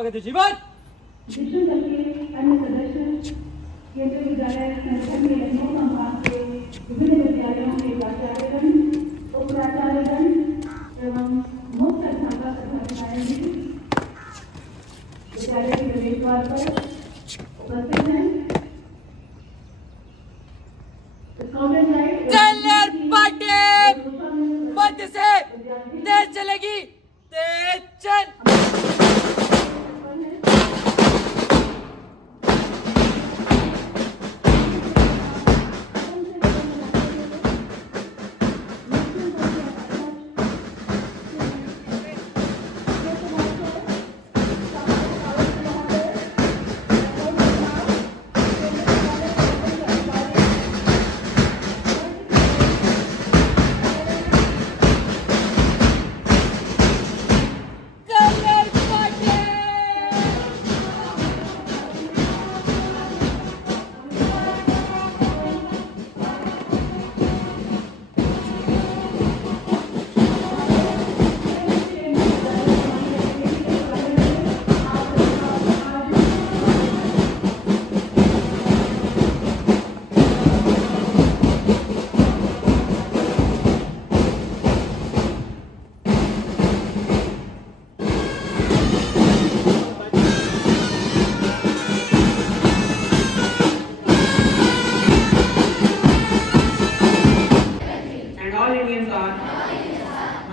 स्वागत है जीवन। विष्णु दल के अन्य सदस्य केंद्रीय विद्यालय संगठन में लखनऊ संभाग के विभिन्न विद्यालयों के प्राचार्यगण, उपप्राचार्यगण एवं मुख्य अध्यापक अधिकारी विद्यालय के प्रवेश द्वार पर उपस्थित हैं। मध्य से तेज चलेगी, तेज चल।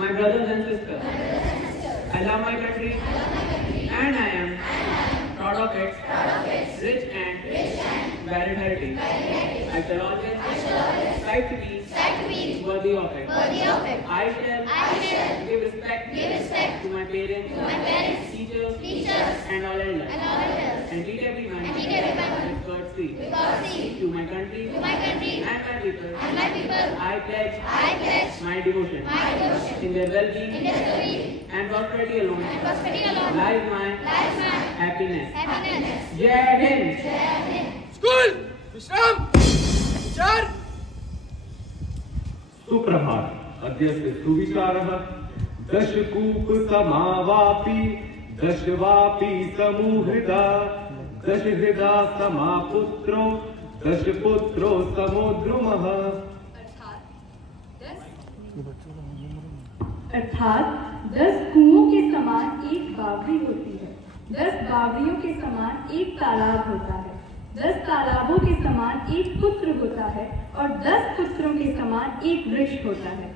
My brothers and sisters, I love my country and I am proud of its rich and varied heritage. I shall always strive to be worthy of it. I shall give respect to my parents, teachers and all elders, and treat everyone with courtesy. To my country and my people, I pledge my devotion. In their well-being and prosperity alone lies my happiness. Jai Hind. School विश्राम विचार। सुप्रभात। अद्यस्य सुविचारः दशकूप समावापि दशवापि समूहृदा दशहृदा समापुत्रो दशपुत्रो समोद्रुमः। अर्थात 10 कुओं के समान एक बावड़ी होती है, 10 बावड़ियों के समान एक तालाब होता है, 10 तालाबों के समान एक पुत्र होता है और 10 पुत्रों के समान एक वृक्ष होता है।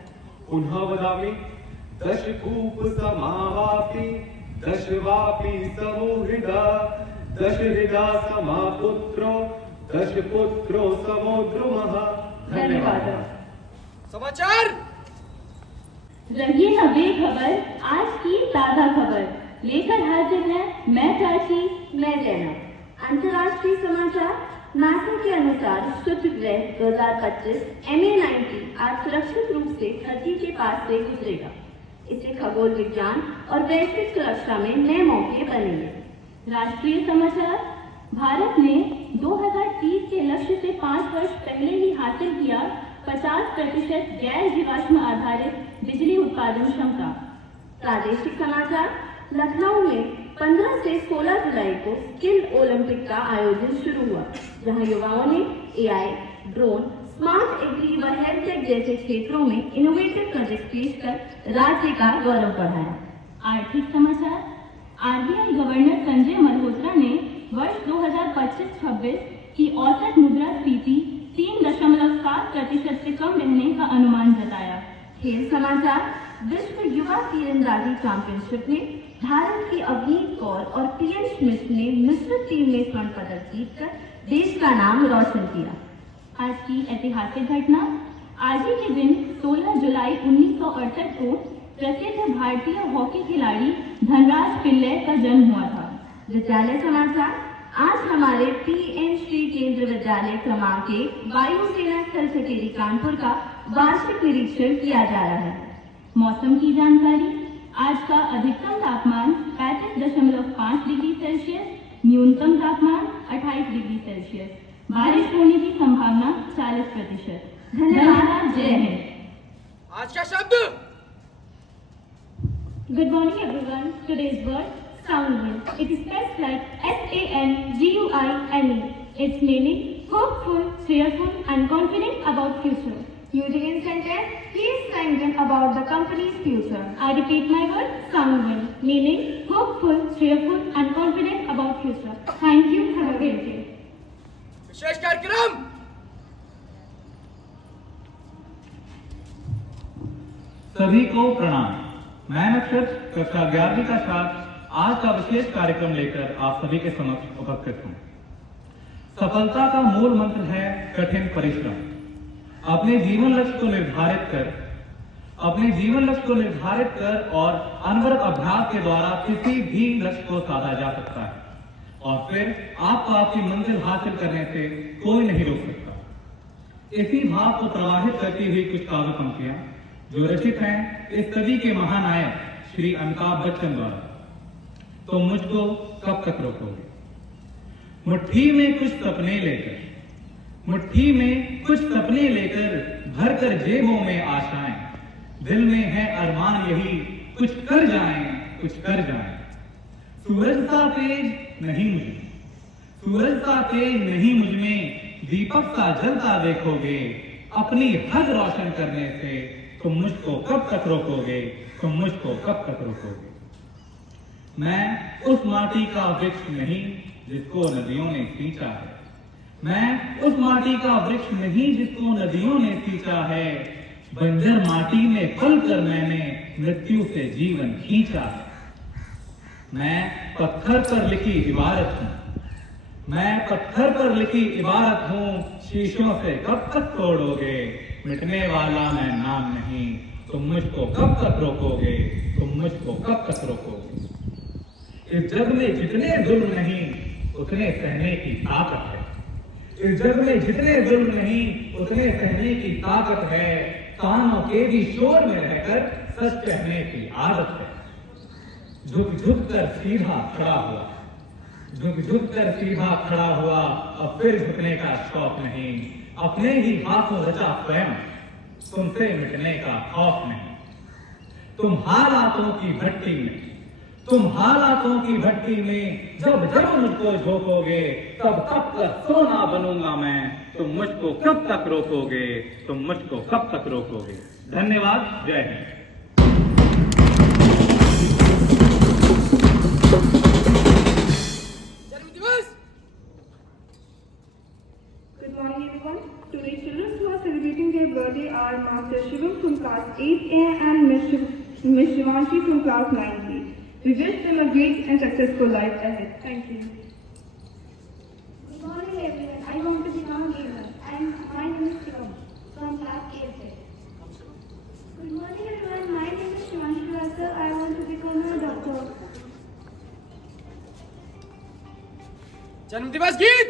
पुनः वदामि दशकूप समावापि दशवापि समूहृदा दशहृदा समापुत्रो दशपुत्रो समोद्रुमः। धन्यवाद। समाचार। रहिए न बेखबर आज की ताज़ा खबर लेकर हाजिर है मैं चाची मैं जैना। अंतर्राष्ट्रीय समाचार। नासा के अनुसार शुक्र ग्रह 2025 MA90 आज सुरक्षित रूप से धरती के पास से गुजरेगा। इससे खगोल विज्ञान और वैश्विक सुरक्षा में नए मौके बनेंगे। राष्ट्रीय समाचार। भारत ने 2030 के लक्ष्य से 5 वर्ष पहले ही हासिल किया 50% गैर जीवाश्म आधारित बिजली उत्पादन क्षमता। प्रादेशिक समाचार। लखनऊ में 15 से 16 जुलाई को स्किल ओलंपिक का आयोजन शुरू हुआ, जहां युवाओं ने AI, ड्रोन, स्मार्ट एग्री व हेल्थ टेक जैसे क्षेत्रों में इनोवेटिव प्रोजेक्ट पेश कर राज्य का गौरव बढ़ाया। आर्थिक समाचार। RBI गवर्नर संजय मल्होत्रा ने वर्ष 2025-26 की औसत मुद्रास्फीति 3.7% से कम रहने का अनुमान जताया। खेल समाचार। विश्व युवा तीरंदाजी चैंपियनशिप में भारत की अवनीत कौर और PM स्मिथ ने मिश्रित टीम में स्वर्ण पदक जीतकर देश का नाम रोशन किया। आज की ऐतिहासिक घटना। आज ही के दिन 16 जुलाई 1968 को प्रसिद्ध भारतीय हॉकी खिलाड़ी धनराज पिल्लै का जन्म हुआ था। विद्यालय समाचार। आज हमारे PM श्री केंद्र विद्यालय क्रमांक 1 वायुसेना स्थल सकेरी कानपुर का वार्षिक निरीक्षण किया जा रहा है। मौसम की जानकारी। आज का अधिकतम तापमान 35.5 डिग्री सेल्सियस, न्यूनतम तापमान 28 डिग्री सेल्सियस। बारिश होने की संभावना 40%। धन्यवाद। जय हिंद। आज का शब्द। Good morning everyone. Today's word Sanguine. It is spelled like Sanguine. Its meaning, hopeful, cheerful, and confident about future. Using in sentence, he is sanguine about the company's future. I repeat my word, sanguine, meaning hopeful, cheerful, and confident about future. Thank you. Have a great day. विशेष कार्यक्रम सभी को प्रणाम। मैं नक्षत्र कक्षा 11वीं का छात्र आज का विशेष कार्यक्रम लेकर आप सभी के समक्ष उपस्थित हूँ। सफलता का मूल मंत्र है कठिन परिश्रम। अपने जीवन लक्ष्य को निर्धारित कर और अनवरत अभ्यास के द्वारा किसी भी लक्ष्य को साधा जा सकता है और फिर आपको आपकी मंजिल हासिल करने से कोई नहीं रोक सकता। इसी भाव को प्रवाहित करती हुई कुछ काव्य पंक्तियां जो रचित हैं इस सदी के महानायक श्री अमिताभ बच्चन द्वारा। तो मुझको कब तक रोकोगे? मुट्ठी में कुछ सपने लेकर भरकर जेबों में आशाएं, दिल में है अरमान यही कुछ कर जाएं। सूरज सा तेज नहीं मुझ में दीपक सा जलता देखोगे। अपनी हद रोशन करने से तुम मुझको कब तक रोकोगे? मैं उस माटी का वृक्ष नहीं जिसको नदियों ने सींचा है। बंजर माटी में पल कर मैंने मृत्यु से जीवन खींचा है। मैं पत्थर पर लिखी इबारत हूँ, शीशों से कब तक तोड़ोगे? मिटने वाला मैं नाम नहीं, तुम मुझको कब तक रोकोगे? इस जग में जितने जुल्म नहीं उतने सहने की ताकत है। कानों के भी शोर में रहकर सच कहने की आदत है। झुक कर सीधा खड़ा हुआ अब फिर झुकने का शौक नहीं। अपने ही हाथों रचा स्वयं, तुमसे मिटने का खौफ नहीं। तुम हालातों की भट्टी में जब मुझको झोंकोगे तब तक सोना बनूंगा मैं। तुम मुझको कब तक रोकोगे? धन्यवाद। जय हिंद। जन्म दिवस Good morning everyone. Today children who are celebrating their birthday are Master Shivam from class 8A and Miss Shivanshi from class 9B. We wish them a great and successful life ahead. Thank you. Good morning everyone. I want to become a gamer and my name is Shivam from class 8A. Good morning everyone. My name is Shivanshi Rasa. I want to become a doctor. जन्म दिवस गीत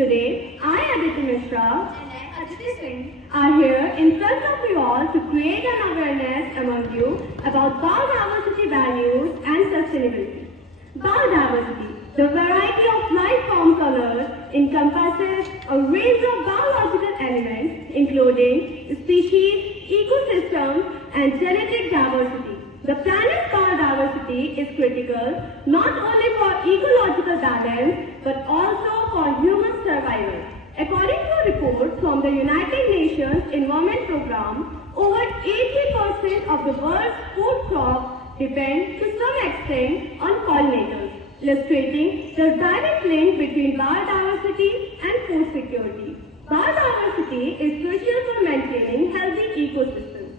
Today, I, Aditi Mishra, And I, Aditi Singh, are here in front of you all to create an awareness among you about biodiversity values and sustainability. Biodiversity, the variety of life form colors, encompasses a range of biological elements including species, ecosystems, and genetic diversity. The planet's biodiversity is critical not only for ecological balance but also for human survival. According to a report from the United Nations Environment Programme, over 80% of the world's food crops depend to some extent on pollinators, illustrating the direct link between biodiversity and food security. Biodiversity is crucial for maintaining healthy ecosystems.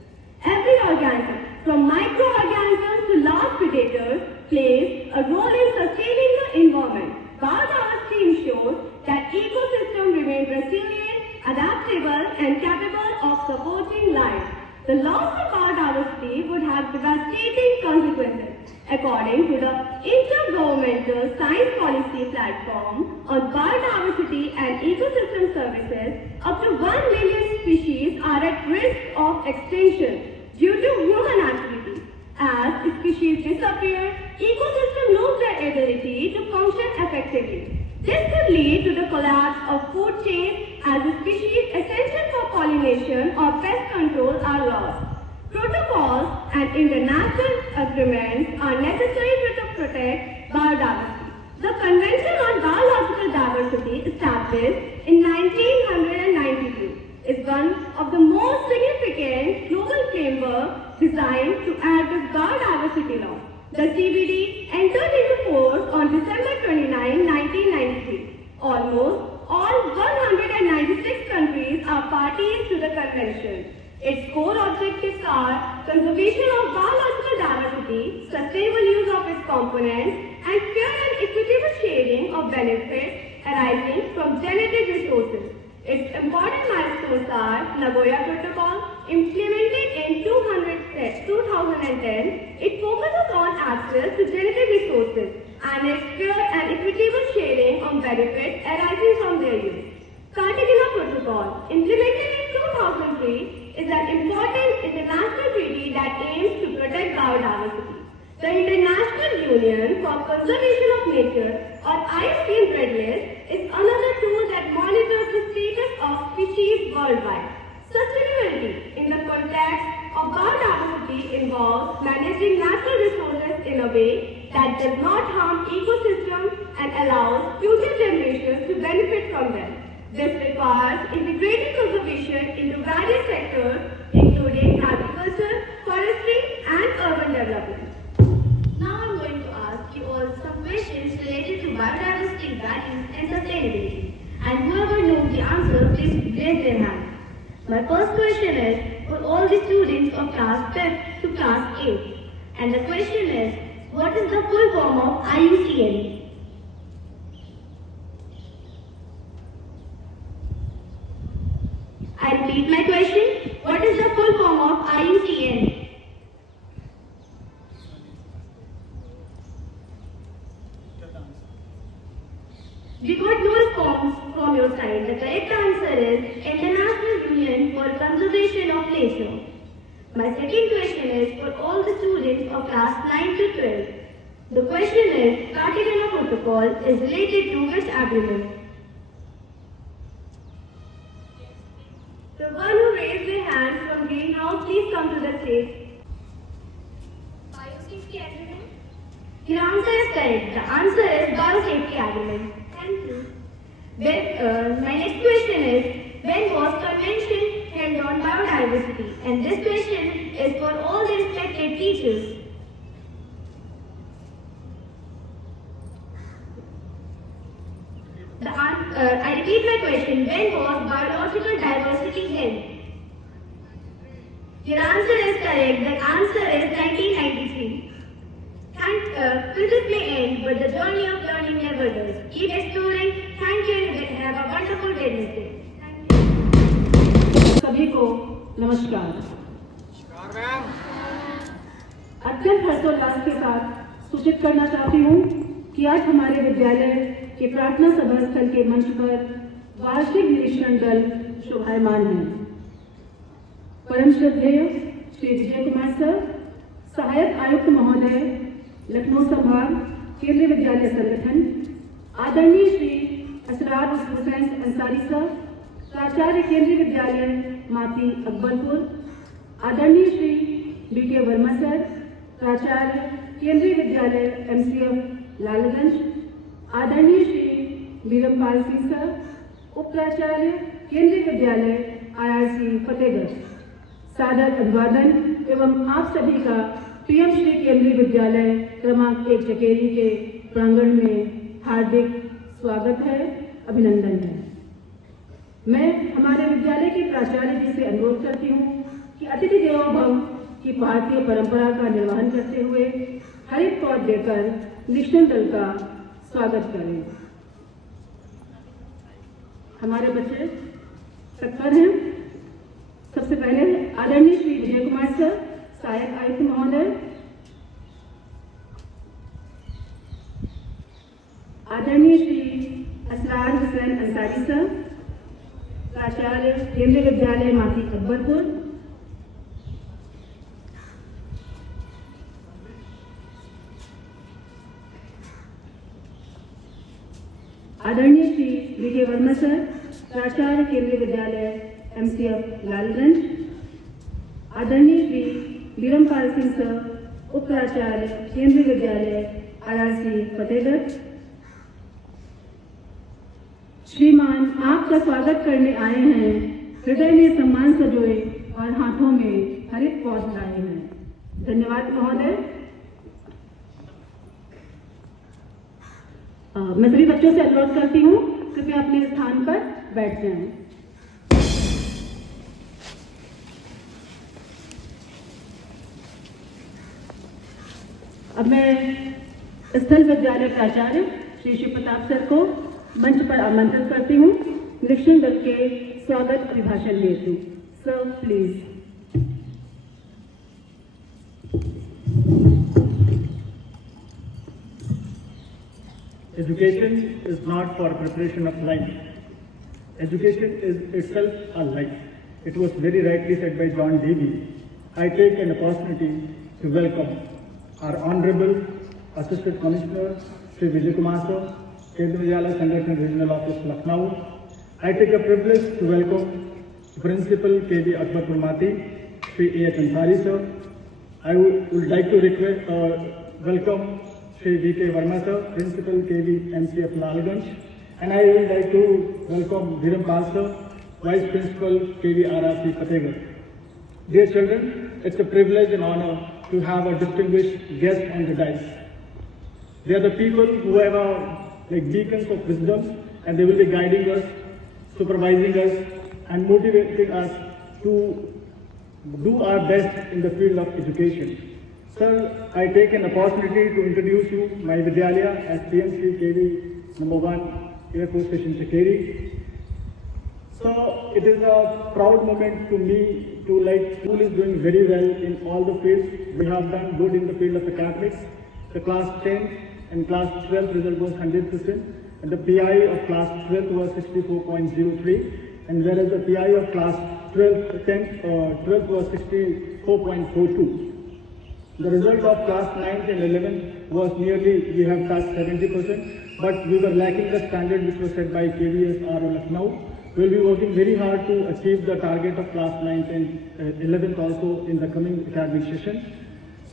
Every organism, from microorganisms to large predators, plays a role in sustaining the environment. Biodiversity ensures that ecosystems remain resilient, adaptable, and capable of supporting life. The loss of biodiversity would have devastating consequences. According to the Intergovernmental Science Policy Platform on Biodiversity and Ecosystem Services, up to 1 million species are at risk of extinction due to human activity. As species disappear, ecosystems lose their ability to function effectively. This could lead to the collapse of food chains as species essential for pollination or pest control are lost. Protocols and international agreements are necessary to protect biodiversity. The Convention on Biological Diversity, established in 1992, is one of the most significant global frameworks designed to address biodiversity law. The CBD entered into force on December 29, 1993. Almost all 196 countries are parties to the convention. Its core objectives are conservation of biological diversity, sustainable use of its components, and fair and equitable sharing of benefits arising from genetic resources. Its important milestones are Nagoya Protocol, implemented in 2010. It focuses on access to genetic resources and its fair and equitable sharing of benefits arising from their use. Cartagena Protocol, implemented in 2003, is an important international treaty that aims to protect biodiversity. The International Union for Conservation of Nature, or IUCN Red List, is another tool that monitors the status of species worldwide. Sustainability in the context of biodiversity involves managing natural resources in a way that does not harm ecosystems and allows future generations to benefit from them. This requires integrating conservation into various sectors, including agriculture, forestry, and urban development. now I'm going to ask you all some questions related to biodiversity values and sustainability. And whoever knows the answer, please raise their hand. My first question is for all the students of class 5th to class 8th. And the question is, what is the full form of IUCN? I repeat my question. What is the full form of IUCN? We got no response from your side. The correct answer is International Union for Conservation of Nature. My second question is for all the students of class 9 to 12. The question is, Cartagena Protocol is related to which agreement? The one who raised their hand from greenhouse, please come to the stage. Biosafety Agreement. Your answer is correct. The answer is Biosafety Agreement. Thank you. My next question is, when was convention held on biodiversity? And this question is for all the respected teachers. I repeat my question. When was biological diversity held? Your answer is correct. The answer is 1993. Physics may end, but the journey of learning never does. Keep exploring. Thank you and have a wonderful Wednesday. सभी को नमस्कार। नमस्कार ma'am. अत्यंत हर्षोल्लास के साथ सूचित करना चाहती हूँ कि आज हमारे विद्यालय के प्रार्थना सभा स्थल के मंच पर वार्षिक निरीक्षण दल शोभायमान है। परम श्रद्धेय श्री विजय कुमार सर, सहायक आयुक्त महोदय, लखनऊ संभाग केंद्रीय विद्यालय संगठन, आदरणीय श्री असरार हुसैन अंसारी सर, प्राचार्य केंद्रीय विद्यालय माती अकबरपुर, आदरणीय श्री बीके वर्मा सर, प्राचार्य केंद्रीय विद्यालय MCF लालगंज, आदरणीय श्री बीरमपाल सिंह सर, उप प्राचार्य केंद्रीय विद्यालय IRC फतेहगढ़, सादर अभिवादन एवं आप सभी का PM श्री केंद्रीय विद्यालय क्रमांक 1 चकेरी के प्रांगण में हार्दिक स्वागत है, अभिनंदन है। मैं हमारे विद्यालय के प्राचार्य जी से अनुरोध करती हूँ कि अतिथि देवो भव की भारतीय परंपरा का निर्वहन करते हुए हरित पौध देकर निरीक्षण दल का स्वागत करें। हमारे बच्चे तत्पर हैं। सबसे पहले आदरणीय श्री विजय कुमार सर, सहायक आयुक्त महोदय, आदरणीय श्री असरार हुसैन अंसारी सर, प्राचार्य केंद्रीय विद्यालय माती अकबरपुर, आदरणीय श्री बीके वर्मा सर, प्राचार्य केंद्रीय विद्यालय MCF लालगंज, आदरणीय श्री बीरमपाल सिंह सर, उप प्राचार्य केंद्रीय विद्यालय IRC फतेहगढ़। श्रीमान आपका स्वागत करने आए हैं, हृदय में सम्मान सजोए और हाथों में हरित पौध लाए हैं। धन्यवाद महोदय। मैं सभी बच्चों से अनुरोध करती हूँ कृपया अपने स्थान पर बैठ जाएं। अब मैं स्थल विद्यालय प्राचार्य श्री शिव प्रताप सर को मंच पर आमंत्रित करती हूँ निरीक्षण दल के स्वागत अभिभाषण हेतु। Sir please. Education is not for preparation of life. Education is itself a life. It was very rightly said by John Dewey. I take an opportunity to welcome our Honorable Assistant Commissioner, Sri Vijay Kumar sir, Kendriya Vidyalaya Sangathan Regional Office, Lucknow. I take a privilege to welcome Principal KB Akbarpur Mati, Sri A.H. Ansari sir. I would like to welcome Sri V.K. Verma sir, Principal KB MCF Lalganj, and I would like to welcome Dhirampal sir, Vice Principal KB RRC Fatehgarh. Dear children, it's a privilege and honor to have a distinguished guest on the dais. They are the people who have like beacons of wisdom, and they will be guiding us, supervising us, and motivating us to do our best in the field of education. Sir, I take an opportunity to introduce you my Vidyalaya as PMC KV number 1 Air Force Station Chakeri. So it is a proud moment to me to school is doing very well in all the fields. We have done good in the field of academics. The class 10 and class 12 result was 100%, and the PI of class 12 was 64.03, and whereas the PI of class 12 was 64.42. The result of class 9th and 11th was nearly, we have touched 70%, but we were lacking the standard which was set by KVSR Lucknow. We will be working very hard to achieve the target of class 9th and 11th also in the coming academic session.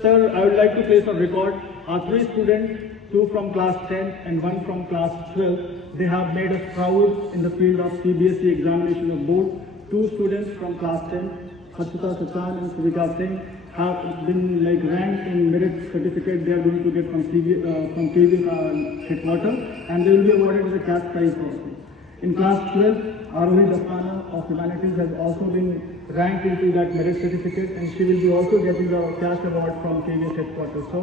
Sir, I would like to place on record our 3 students, 2 from class 10 and 1 from class 12. They have made us proud in the field of CBSE examination of board. 2 students from class 10, Harshita Sachan and Suvika Singh, have been ranked in merit certificate. They are going to get from KV headquarters, and they will be awarded with a cash prize also. In class 12, Arohi Dastana of Humanities has also been ranked into that merit certificate, and she will be also getting a cash award from KV headquarters. So,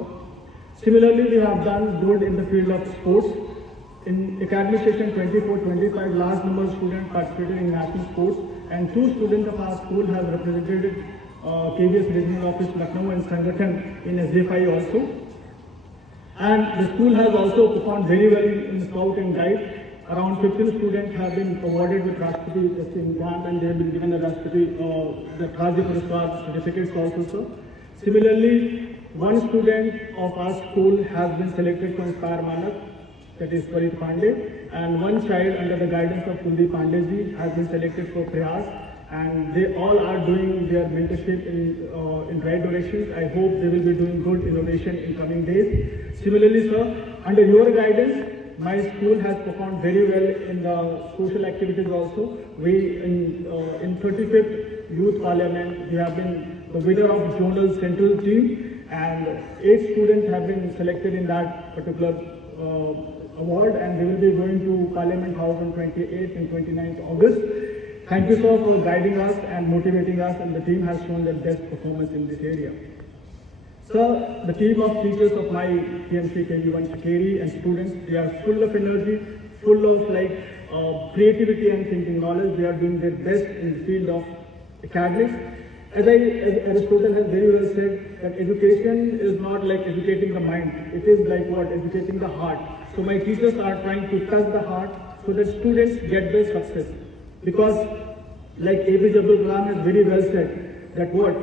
similarly, we have done good in the field of sports. In academic session 24-25, large number of students participated in national sports, and 2 students of our school have represented KVS Regional Office Lucknow and Sangathan in SJFI also. And the school has also performed very well in Scout and Guide. around 15 students have been awarded with Rashtrapati Exam and they have been given the Rashtrapati, the Rajya Puraskar certificates also, sir. Similarly, one student of our school has been selected for Inspire Manak, that is Parit Pandey, and one child under the guidance of Kuldeep Pandey has been selected for Prayas, and they all are doing their mentorship in right directions. I hope they will be doing good innovation in coming days. Similarly, sir, under your guidance, my school has performed very well in the social activities also. We, in 35th Youth Parliament, we have been the winner of Zonal Central team, and 8 students have been selected in that particular award, and they will be going to Parliament House on 28th and 29th August. Thank you, sir, for guiding us and motivating us, and the team has shown their best performance in this area. Sir, the team of teachers of my PMC KV1 Chakeri and students, they are full of energy, full of creativity and thinking knowledge. They are doing their best in the field of academics. As Aristotle has very well said, that education is not like educating the mind. It is like what? Educating the heart. So my teachers are trying to touch the heart so that students get their success. Because like APJ Abdul Kalam has very well said, that what?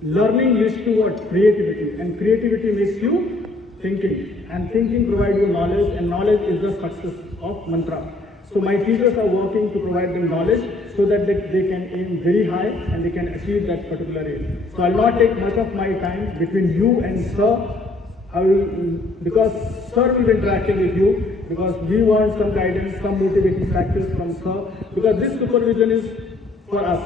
Learning leads to what? Creativity. And creativity makes you thinking. And thinking provides you knowledge, and knowledge is the success of mantra. So my teachers are working to provide them knowledge so that they can aim very high and they can achieve that particular aim. So I'll not take much of my time between you and sir. Because sir will be interacting with you, because we want some guidance, some motivating factors from sir, because this supervision is for us,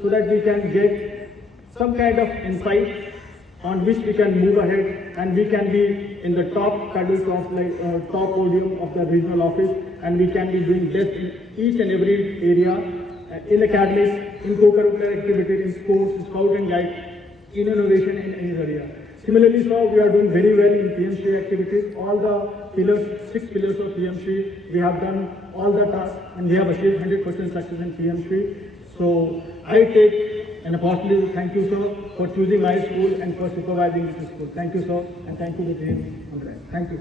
so that we can get some kind of insight on which we can move ahead, and we can be in the top pedals of top podium of the regional office, and we can be doing best in each and every area, in academics, in co-curricular activities, in sports, in scout and guide, in innovation in any area. Similarly, sir, we are doing very well in PMC activities. All the pillars, 6 pillars of PMC, we have done all the tasks, and we have achieved 100% success in PMC. So I take an opportunity to thank you, sir, for choosing my school and for supervising this school. Thank you, sir, and thank you to the team. Thank you.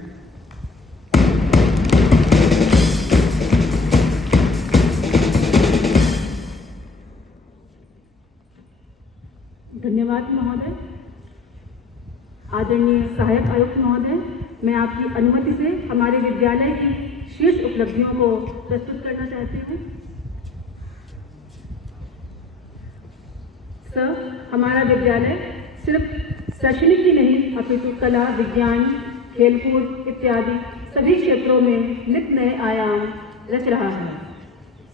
धन्यवाद महोदय। आदरणीय सहायक आयुक्त महोदय, मैं आपकी अनुमति से हमारे विद्यालय की शीर्ष उपलब्धियों को प्रस्तुत करना चाहती हूँ। सर, हमारा विद्यालय सिर्फ शैक्षणिक ही नहीं, अपितु कला, विज्ञान, खेलकूद इत्यादि सभी क्षेत्रों में नित नए आयाम रच रहा है।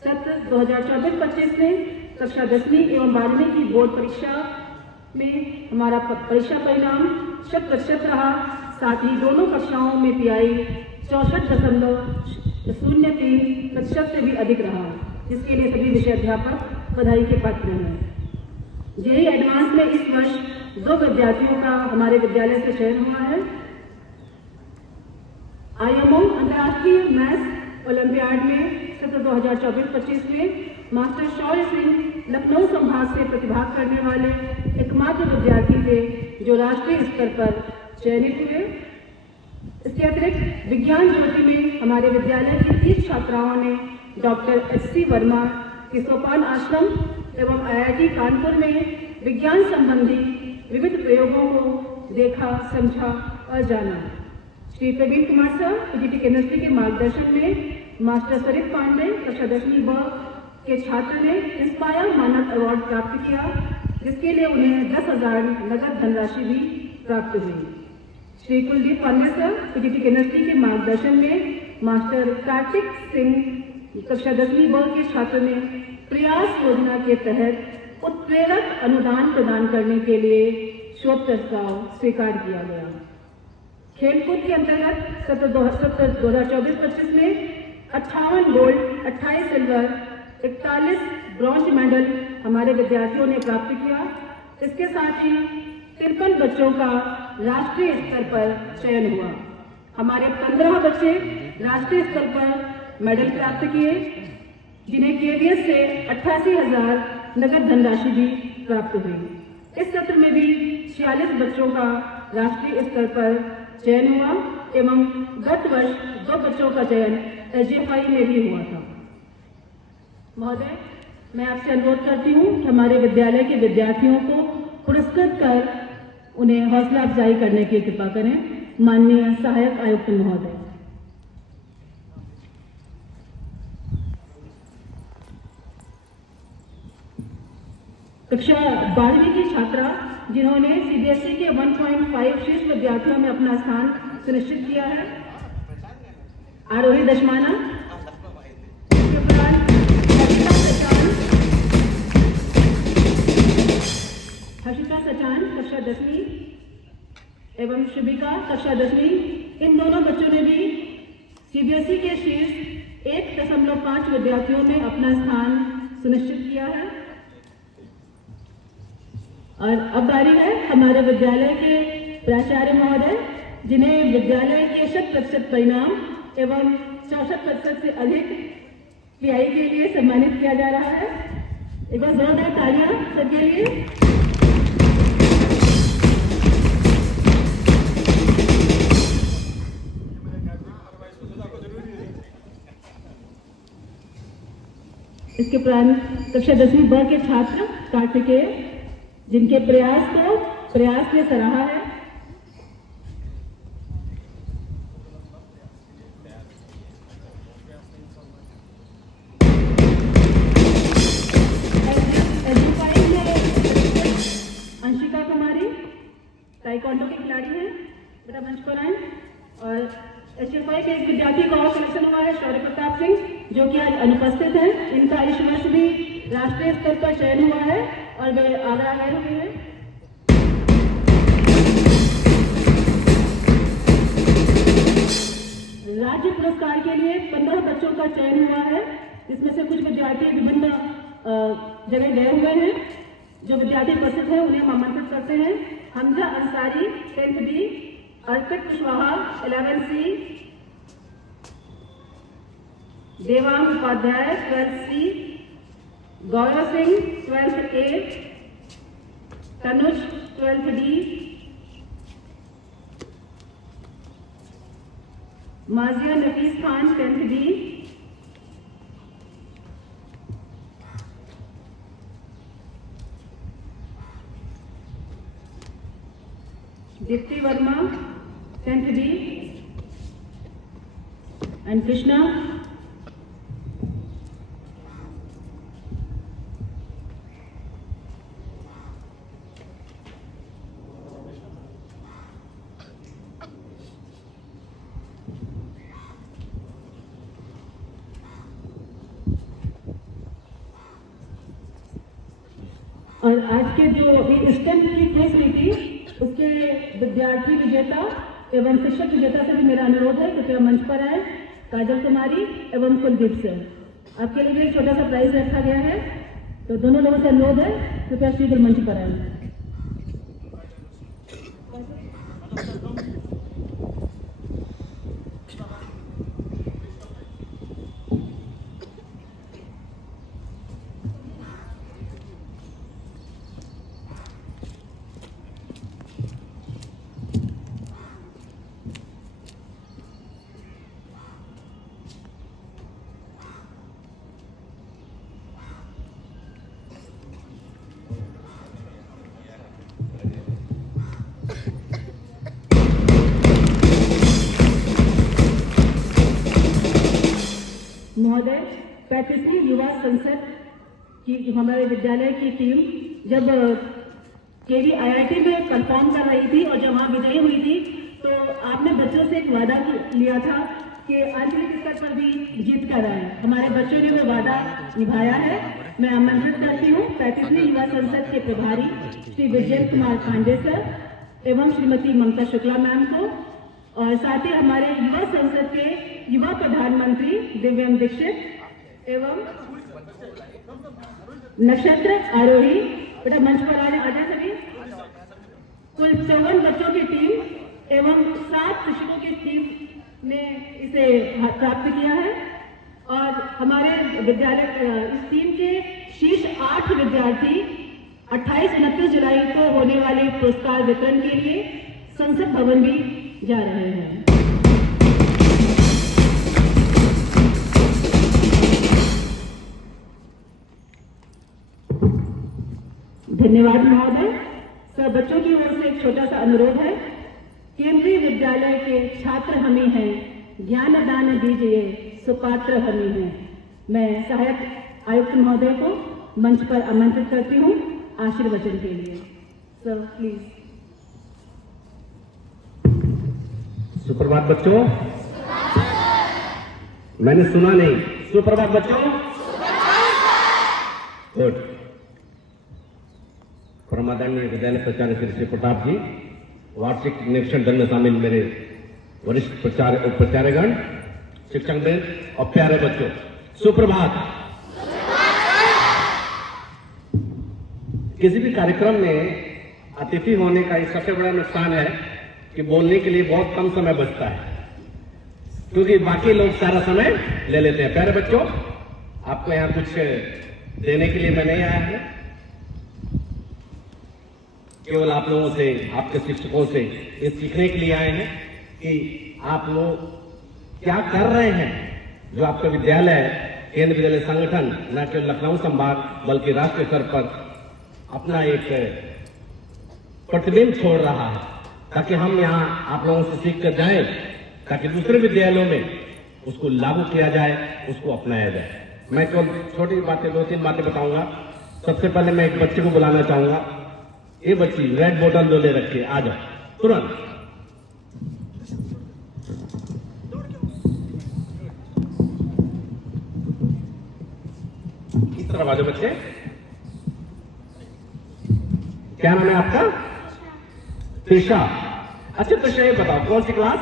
सत्र 2024-25 में कक्षा 10वीं एवं 12वीं की बोर्ड परीक्षा में हमारा परीक्षा परिणाम 100% रहा। साथ ही दोनों कक्षाओं में PI 64.03% से भी अधिक रहा, जिसके लिए सभी विषय अध्यापक बधाई के पात्र हैं। जेईई एडवांस में इस वर्ष 2 विद्यार्थियों का हमारे विद्यालय से चयन हुआ है। IMO अंतर्राष्ट्रीय मैथ्स ओलंपियाड में सत्र 2024-25 में मास्टर शौर्य सिंह लखनऊ संभाग से प्रतिभाग करने वाले एकमात्र विद्यार्थी थे जो राष्ट्रीय स्तर पर चयनित हुए। इसके अतिरिक्त विज्ञान ज्योति में हमारे विद्यालय की 30 छात्राओं ने डॉक्टर HC वर्मा के सोपान आश्रम एवं IIT कानपुर में विज्ञान संबंधी विविध प्रयोगों को देखा, समझा और जाना। Shri Praveen Kumar sir PGT chemistry के मार्गदर्शन में मास्टर सरित पांडे कक्षा 10वीं ब के छात्र ने इंस्पायर मानक अवार्ड प्राप्त किया, जिसके लिए उन्हें 10,000 नगद धनराशि भी प्राप्त हुई। Shri Kuldeep Pandey sir PGT chemistry के मार्गदर्शन में मास्टर कार्तिक सिंह कक्षा 10वीं ब के छात्र ने प्रयास योजना के तहत उत्प्रेरक अनुदान प्रदान करने के लिए शोध प्रस्ताव स्वीकार किया गया। खेलकूद के अंतर्गत सत्र 2024-25 में 58 गोल्ड, 28 सिल्वर, 41 ब्रॉन्ज मेडल हमारे विद्यार्थियों ने प्राप्त किया। इसके साथ ही 53 बच्चों का राष्ट्रीय स्तर पर चयन हुआ। हमारे 15 बच्चे राष्ट्रीय स्तर पर मेडल प्राप्त किए, जिन्हें KVS से 88,000 नगद धनराशि भी प्राप्त हुई। इस सत्र में भी 46 बच्चों का राष्ट्रीय स्तर पर चयन हुआ एवं गत वर्ष 2 बच्चों का चयन SGFI में भी हुआ था। महोदय, मैं आपसे अनुरोध करती हूँ कि हमारे विद्यालय के विद्यार्थियों को पुरस्कृत कर उन्हें हौसला अफजाई करने की कृपा करें। माननीय सहायक आयुक्त महोदय। कक्षा 12वीं की छात्रा जिन्होंने CBSE के 1.5 शीर्ष विद्यार्थियों में अपना स्थान सुनिश्चित किया है, आरोही दशमाना। इसके उपरांत हर्षिता सचान कक्षा 10वीं एवं शुभिका कक्षा 10वीं। इन दोनों बच्चों ने भी CBSE के शीर्ष 1.5 विद्यार्थियों में अपना स्थान सुनिश्चित किया है। और अब बारी है हमारे विद्यालय के प्राचार्य महोदय, जिन्हें विद्यालय के 100% परिणाम एवं 64% से अधिक PI के लिए सम्मानित किया जा रहा है। एक बार जोरदार तालियां सबके लिए। इसके उपरांत कक्षा 10वीं ब के छात्र कार्तिकेय, जिनके प्रयास ने सराहा है। अंशिका कुमारी ताइक्वांडो की खिलाड़ी हैं, बेटा मंच पर आए। और HFI के एक विद्यार्थी का और सिलेक्शन हुआ है, शौर्य प्रताप सिंह, जो कि आज अनुपस्थित हैं। इनका इस वर्ष भी राष्ट्रीय स्तर पर चयन हुआ है और वे आगरा गए हुए हैं। राज्य पुरस्कार के लिए 15 बच्चों का चयन हुआ है, जिसमें से कुछ विद्यार्थी विभिन्न जगह गए हुए हैं। जो विद्यार्थी उपस्थित हैं उन्हें हम आमंत्रित करते हैं। Hamza Ansari 10th B, Arpit Kushwaha 11th C, Devang Upadhyay 12th C, Gaurav Singh 12th A, Tanuj 12th D, माजिया Nafees Khan 10th B, Deepti Verma 10th B, and Krishna. और आज के जो अभी स्टेम की क्विज हुई थी, उसके विद्यार्थी विजेता एवं शिक्षक विजेता से भी मेरा अनुरोध है, कृपया मंच पर आए। काजल कुमारी एवं कुलदीप सर, आपके लिए एक छोटा सा प्राइज रखा गया है, तो दोनों लोगों से अनुरोध है, कृपया शीघ्र मंच पर आए। महोदय, 35वीं युवा संसद की हमारे विद्यालय की टीम जब केवी IIT में परफॉर्म कर रही थी और जब वहाँ विजयी हुई थी, तो आपने बच्चों से एक वादा लिया था कि आंतरिक स्तर पर भी जीत कर आए। हमारे बच्चों ने वो वादा निभाया है। मैं आमंत्रित करती हूँ 35वीं युवा संसद के प्रभारी श्री विजय कुमार पांडे सर एवं श्रीमती ममता शुक्ला मैम को, और साथ ही हमारे युवा संसद के युवा प्रधानमंत्री दिव्यम दीक्षित एवं नक्षत्र आरोही, बेटा मंच पर आ जाए सभी। कुल 54 बच्चों की टीम एवं 7 शिक्षकों की टीम ने इसे प्राप्त किया है। और हमारे विद्यालय इस टीम के शीर्ष 8 विद्यार्थी 28-29 जुलाई को होने वाले पुरस्कार वितरण के लिए संसद भवन भी जा रहे हैं। धन्यवाद महोदय। सब बच्चों की ओर से एक छोटा सा अनुरोध है। केंद्रीय विद्यालय के छात्र हमें हैं, ज्ञान दान दीजिए सुपात्र हमें हैं। मैं सहायक आयुक्त महोदय को मंच पर आमंत्रित करती हूँ आशीर्वचन के लिए। Sir please. सुप्रभात बच्चों। मैंने सुना नहीं। सुप्रभात बच्चों। गुड। परमादरणीय विद्यालय प्राचार्य श्री प्रताप जी, वार्षिक निरीक्षण दल में शामिल मेरे वरिष्ठ प्राचार्यगण, शिक्षकवृंद और प्यारे बच्चों, सुप्रभात। किसी भी कार्यक्रम में अतिथि होने का एक सबसे बड़ा नुकसान है कि बोलने के लिए बहुत कम समय बचता है, क्योंकि बाकी लोग सारा समय ले लेते हैं। प्यारे बच्चों, आपको यहाँ कुछ देने के लिए मैं नहीं आया हूं, केवल आप लोगों से, आपके शिक्षकों से ये सीखने के लिए आए हैं कि आप लोग क्या कर रहे हैं। जो आपका विद्यालय केंद्रीय विद्यालय संगठन न केवल लखनऊ संभाग बल्कि राष्ट्रीय स्तर पर अपना एक प्रतिबिंब छोड़ रहा है, ताकि हम यहाँ आप लोगों से सीख कर जाएं, ताकि दूसरे विद्यालयों में उसको लागू किया जाए, उसको अपनाया जाए। मैं केवल छोटी बातें, 2-3 बातें बताऊंगा। सबसे पहले मैं एक बच्चे को बुलाना चाहूंगा। ये बच्ची रेड बोतल जो ले रखी है, आ जाओ तुरंत। इस तरफ आ जाओ बच्चे। क्या नाम है आपका? त्रिशा। अच्छा त्रिशा, ये बताओ कौन सी क्लास?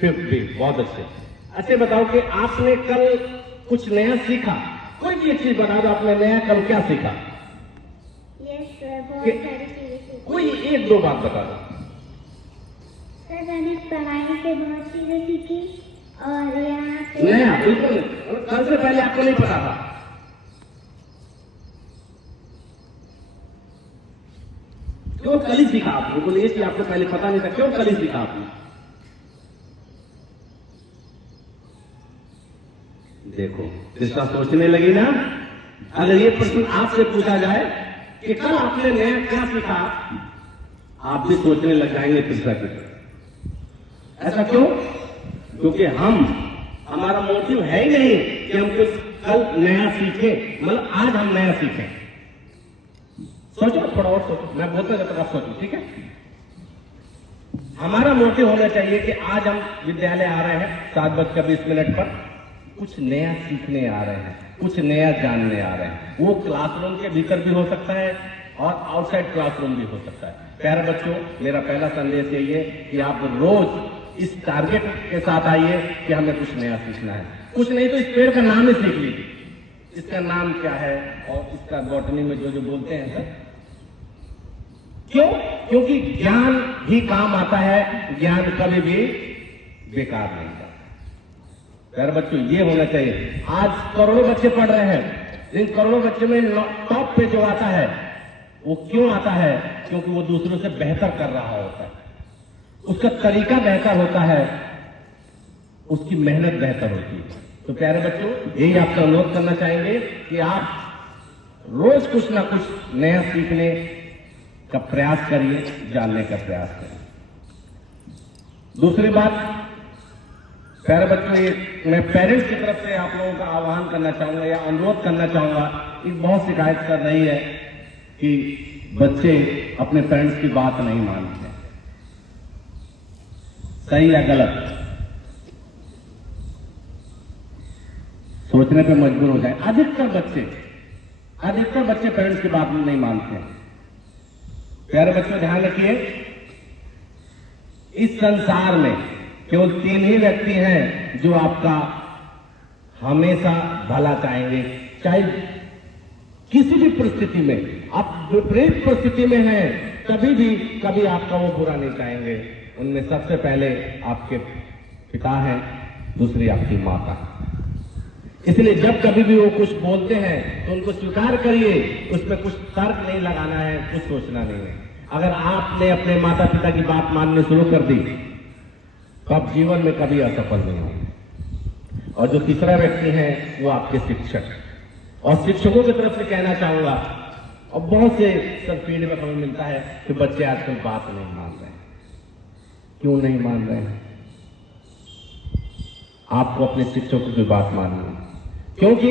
5th B। बहुत अच्छे। अच्छा बताओ कि आपने कल कुछ नया सीखा। कोई भी एक चीज बता दो, आपने नया कल क्या सीखा? बहुत सारी चीजें सीखी। कोई 1-2 बात बता दो। सर मैंने पढ़ाई से बहुत चीजें सीखी और यहाँ पे नया बिल्कुल कल से पहले आपको नहीं पता था। क्यों कल ही सीखा आपने? बिल्कुल ये कि आपको पहले पता नहीं था, क्यों कल ही सीखा आपने? देखो इसका सोचने लगी ना। अगर ये प्रश्न आपसे पूछा जाए कि कल आपने नया क्या सीखा, आप भी सोचने लग जाएंगे तीसरा की। ऐसा क्यों? क्योंकि हमारा मोटिव है ही नहीं कि हम कुछ कल नया सीखें, मतलब आज हम नया सीखें। सोचो थोड़ा और सोचो, मैं बोलता जब तक आप सोचो, ठीक है? हमारा मोटिव होना चाहिए कि आज हम विद्यालय आ रहे हैं 7:20 पर, कुछ नया सीखने आ रहे हैं, कुछ नया जानने आ रहे हैं। वो क्लासरूम के भीतर भी हो सकता है और आउटसाइड क्लासरूम भी हो सकता है। प्यारे बच्चों, मेरा पहला संदेश यही है कि आप रोज इस टारगेट के साथ आइए कि हमें कुछ नया सीखना है। कुछ नहीं तो इस पेड़ का नाम ही सीख लीजिए, इसका नाम क्या है और इसका बॉटनी में जो बोलते हैं सर। क्यों? क्योंकि ज्ञान भी काम आता है, ज्ञान कभी भी बेकार नहीं जाता। प्यारे बच्चों, ये होना चाहिए। आज करोड़ों बच्चे पढ़ रहे हैं, इन करोड़ों बच्चों में टॉप पे जो आता है वो क्यों आता है? क्योंकि वो दूसरों से बेहतर कर रहा होता है, उसका तरीका बेहतर होता है, उसकी मेहनत बेहतर होती है। तो प्यारे बच्चों, यही आपका अनुरोध करना चाहेंगे कि आप रोज कुछ ना कुछ नया सीखने का प्रयास करिए, जानने का प्रयास करिए। दूसरी बात, प्यारे बच्चों, ये मैं पेरेंट्स की तरफ से आप लोगों का आह्वान करना चाहूंगा या अनुरोध करना चाहूंगा। एक बहुत शिकायत कर रही है कि बच्चे अपने पेरेंट्स की बात नहीं मानते। सही या गलत? सोचने पे मजबूर हो जाए। अधिकतर बच्चे पेरेंट्स की बात नहीं मानते हैं। प्यारे बच्चों, ध्यान रखिए, इस संसार में केवल 3 ही व्यक्ति हैं जो आपका हमेशा भला चाहेंगे, चाहे किसी भी परिस्थिति में। आप विपरीत परिस्थिति में हैं तभी भी कभी आपका वो बुरा नहीं चाहेंगे। उनमें सबसे पहले आपके पिता हैं, दूसरी आपकी माता। इसलिए जब कभी भी वो कुछ बोलते हैं तो उनको स्वीकार करिए, उसमें कुछ तर्क नहीं लगाना है, कुछ सोचना नहीं है। अगर आपने अपने माता पिता की बात माननी शुरू कर दी तो आप जीवन में कभी असफल नहीं होंगे। और जो तीसरा व्यक्ति है वो आपके शिक्षक। और शिक्षकों की तरफ से कहना चाहूंगा, और बहुत से सर फीडबैक हमें मिलता है कि बच्चे आजकल बात नहीं मान रहे हैं। क्यों नहीं मान रहे हैं? आपको अपने शिक्षकों की बात माननी है, क्योंकि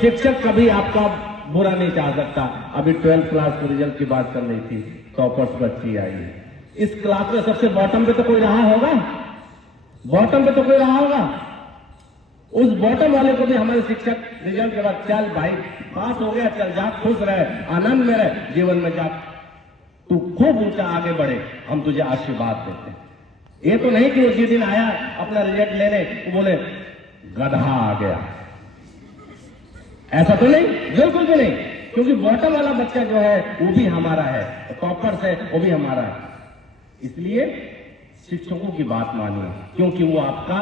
शिक्षक कभी आपका बुरा नहीं चाह सकता। अभी 12th क्लास के रिजल्ट की बात कर रही थी, टॉपर्स बच्ची आई है। इस क्लास में सबसे बॉटम पे तो कोई रहा होगा, बॉटम पे तो कोई रहा होगा। उस बॉटम वाले को भी हमारे शिक्षक रिजल्ट के बाद, चल भाई पास हो गया, चल जा, खुश रहे, आनंद में रहे, जीवन में जा, तू खूब ऊंचा आगे बढ़े, हम तुझे आशीर्वाद देते हैं। ये तो नहीं कि उसी दिन आया अपना रिजल्ट लेने, वो बोले गधा आ गया, ऐसा तो नहीं, बिल्कुल भी नहीं। क्योंकि बॉटम वाला बच्चा जो है वो भी हमारा है, टॉपर्स है वो भी हमारा है। इसलिए शिक्षकों की बात मानिए, क्योंकि वो आपका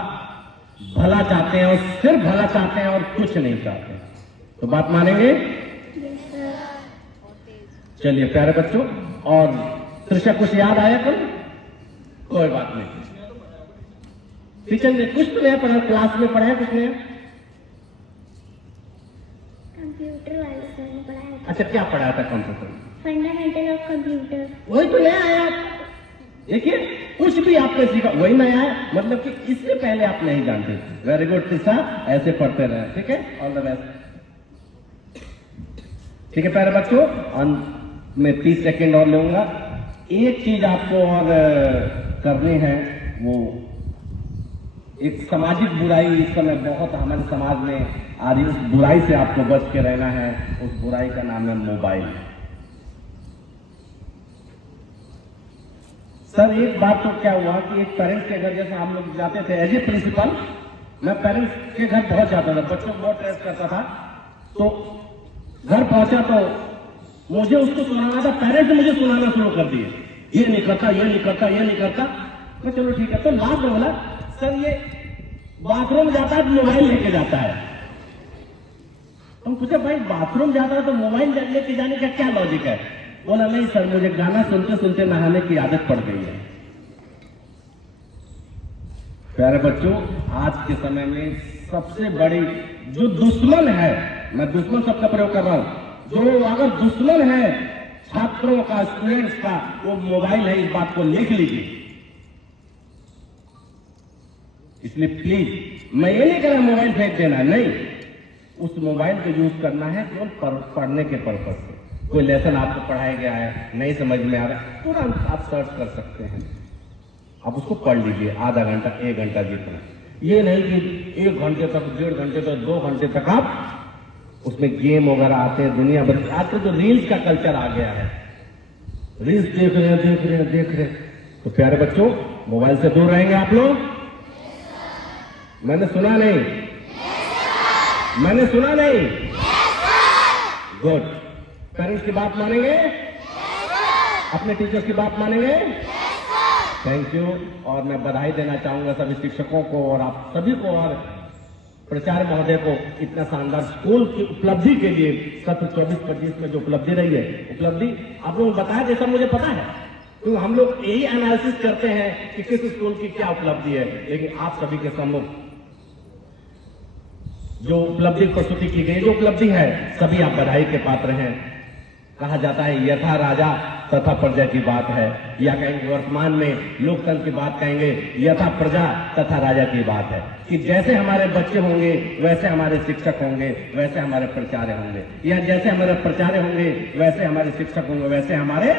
भला चाहते हैं और सिर्फ भला चाहते हैं और कुछ नहीं चाहते। तो बात मानेंगे? चलिए प्यारे बच्चों, और त्रिशा कुछ याद आया कल? कोई बात नहीं, टीचर ने कुछ तो नया पढ़ा, क्लास में पढ़ाया कुछ नया? कंप्यूटर वाले सर ने पढ़ाया। अच्छा, क्या पढ़ाया था कंप्यूटर? Fundamental of computer. वही तो नया आया। देखिए, कुछ भी आपने सीखा वही नया है, मतलब कि इससे पहले आप नहीं जानते। वेरी गुड त्रिशा, ऐसे पढ़ते रहे, ठीक है? All the best. ठीक है प्यारे बच्चों, मैं 30 सेकेंड और लूंगा। एक चीज आपको और करनी है, वो एक सामाजिक बुराई इस समय बहुत हमारे समाज में आ रही है। उस बुराई से आपको बच के रहना है। उस बुराई का नाम है मोबाइल। सर एक बार तो क्या हुआ कि एक पेरेंट्स के घर, जैसे हम लोग जाते थे एज ए प्रिंसिपल, मैं पेरेंट्स के घर बहुत जाता था, बच्चों को बहुत ट्रेस करता था। तो घर पहुंचा तो मुझे उसको सुनाना था, पेरेंट्स मुझे सुनाना शुरू कर दिए, ये नहीं करता, ये नहीं करता, ये नहीं करता। मैं चलो ठीक है। तो लास्ट में बोला, सर ये बाथरूम जाता है तो मोबाइल लेके जाता है। हम पूछे भाई बाथरूम जाता है तो मोबाइल लेके जाने का क्या लॉजिक है? बोला नहीं सर, मुझे गाना सुनते सुनते नहाने की आदत पड़ गई है। प्यारे बच्चों, आज के समय में सबसे बड़ी जो दुश्मन है, मैं दुश्मन शब्द का प्रयोग कर रहा हूं, जो अगर दुश्मन है छात्रों का, स्टूडेंट्स का, वो मोबाइल है। इस बात को लिख लीजिए। इसलिए प्लीज, मैं ये नहीं कह रहा मोबाइल फेंक देना, नहीं, उस मोबाइल को यूज करना है केवल पढ़ने के पर्पज से। कोई लेसन आपको पढ़ाया गया है, नहीं समझ में आ रहा, तुरंत आप सर्च कर सकते हैं, आप उसको पढ़ लीजिए, आधा घंटा, 1 घंटा जितना। ये नहीं कि 1 घंटे तक, 1.5 घंटे तक, 2 घंटे तक आप उसमें गेम वगैरह आते हैं, दुनिया भर। आजकल तो रील्स का कल्चर आ गया है, रील्स देख रहे हैं, देख रहे हैं, देख रहे हैं। तो प्यारे बच्चों, मोबाइल से दूर रहेंगे आप लोग? मैंने सुना नहीं, मैंने सुना नहीं। गुड। पेरेंट्स की बात मानेंगे? अपने टीचर्स की बात मानेंगे? Thank you. और मैं बधाई देना चाहूंगा सभी शिक्षकों को और आप सभी को और प्राचार्य महोदय को इतना शानदार स्कूल की उपलब्धि के लिए। सत्र 24-25 में जो उपलब्धि रही है, उपलब्धि आप लोगों को बताया जैसा मुझे पता है, तो हम लोग यही एनालिसिस करते हैं कि किस स्कूल की क्या उपलब्धि है। लेकिन आप सभी के सम्मुख जो उपलब्धि प्रस्तुति की गई, जो उपलब्धि है, सभी आप बधाई के पात्र हैं। कहा जाता है यथा राजा तथा प्रजा की बात है, या कहेंगे वर्तमान में लोकतंत्र की बात कहेंगे, यथा प्रजा तथा राजा की बात है कि जैसे हमारे बच्चे होंगे वैसे हमारे शिक्षक होंगे, वैसे हमारे प्राचार्य होंगे, या जैसे हमारे प्राचार्य होंगे वैसे हमारे शिक्षक होंगे, वैसे हमारे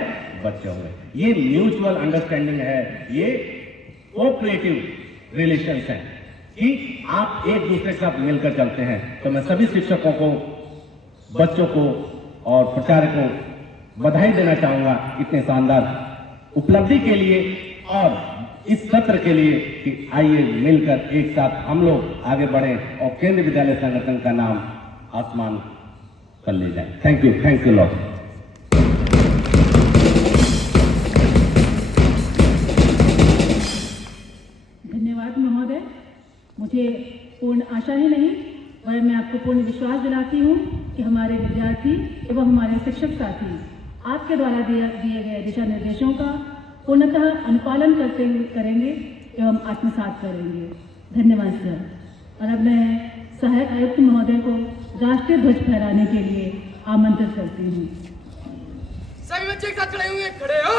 बच्चे होंगे। ये म्यूचुअल अंडरस्टैंडिंग है, ये कोऑपरेटिव रिलेशंस है कि आप एक दूसरे के साथ मिलकर चलते हैं। तो मैं सभी शिक्षकों को, बच्चों को और प्राचार्य को बधाई देना चाहूंगा इतने शानदार उपलब्धि के लिए और इस सत्र के लिए कि आइए मिलकर एक साथ हम लोग आगे बढ़ें और केंद्रीय विद्यालय संगठन का नाम आसमान कर ले जाए। Thank you lot. धन्यवाद महोदय। मुझे पूर्ण आशा ही नहीं, और मैं आपको पूर्ण विश्वास दिलाती हूँ कि हमारे विद्यार्थी एवं हमारे शिक्षक साथी आपके द्वारा दिए गए दिशा निर्देशों का पूर्णतः अनुपालन करेंगे एवं आत्मसात करेंगे। धन्यवाद सर। और अब मैं सहायक आयुक्त महोदय को राष्ट्रीय ध्वज फहराने के लिए आमंत्रित करती हूँ। सभी बच्चे एक साथ खड़े हुए, खड़े हो।